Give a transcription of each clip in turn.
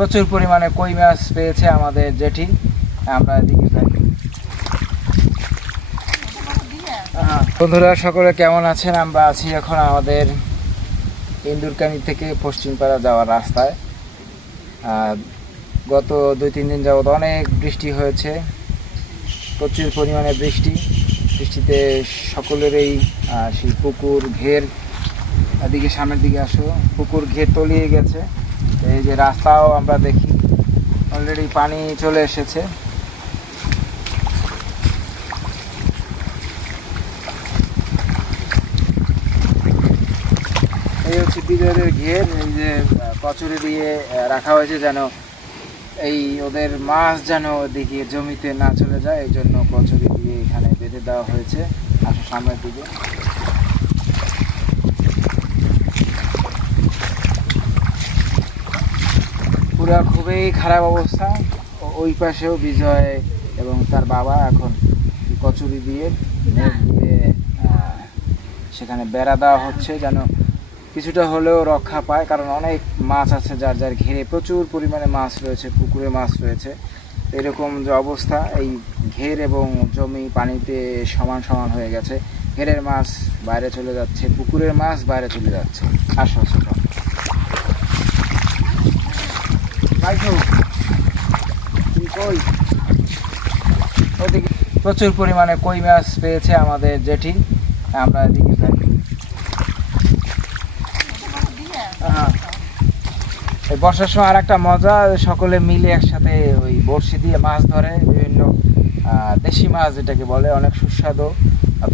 প্রচুর পরিমাণে কই মাছ পেয়েছে আমাদের জেঠি। আমরা এদিকে যাই। বন্ধুরা সকলে কেমন আছেন? আমরা আছি এখন আমাদের ইন্দুরকানি থেকে পশ্চিমপাড়া যাওয়ার রাস্তায়। গত 2-3 দিন যাবত অনেক বৃষ্টি হয়েছে, প্রচুর পরিমাণে বৃষ্টিতে সকলেরই সেই পুকুর ঘের, এদিকে সামনের দিকে আসো, পুকুর ঘের তলিয়ে গেছে। এই যে রাস্তাও আমরা দেখি অলরেডি পানি চলে এসেছে। এই হচ্ছে বিদ্যুতের ঘের, এই যে কচুরি দিয়ে রাখা হয়েছে যেন এই ওদের মাছ যেন ওদিকে জমিতে না চলে যায়, এই জন্য কচুরি দিয়ে এখানে বেঁধে দেওয়া হয়েছে। আসো সামনের দিকে। পুরা খুবই খারাপ অবস্থা। ওই পাশেও বিজয় এবং তার বাবা এখন কচুরি দিয়ে সেখানে বেড়া দেওয়া হচ্ছে যেন কিছুটা হলেও রক্ষা পায়, কারণ অনেক মাছ আছে যার যার ঘেরে প্রচুর পরিমাণে মাছ রয়েছে, পুকুরে মাছ রয়েছে। এরকম যে অবস্থা, এই ঘের এবং জমি পানিতে সমান সমান হয়ে গেছে। ঘেরের মাছ বাইরে চলে যাচ্ছে, পুকুরের মাছ বাইরে চলে যাচ্ছে। আসো ওদিকে প্রচুর পরিমাণে কই মাছ পেয়েছে আমাদের জেঠি। আমরা এদিকে যাই। এই বর্ষার সময় আর একটা মজা, সকলে মিলে একসাথে ওই বড়শি দিয়ে মাছ ধরে, বিভিন্ন দেশি মাছ যেটাকে বলে, অনেক সুস্বাদু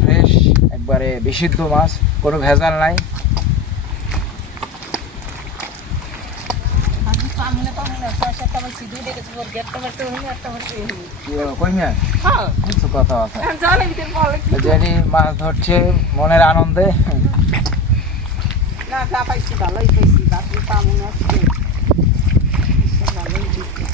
ফ্রেশ একবারে বিশুদ্ধ মাছ, কোনো ভেজাল নাই। কথা আছে জেঠি মাছ ধরছে মনের আনন্দে। না যা পাইছি ভালোই পাইছি, বাপরে পামন আজকে ভালোই দিচ্ছে।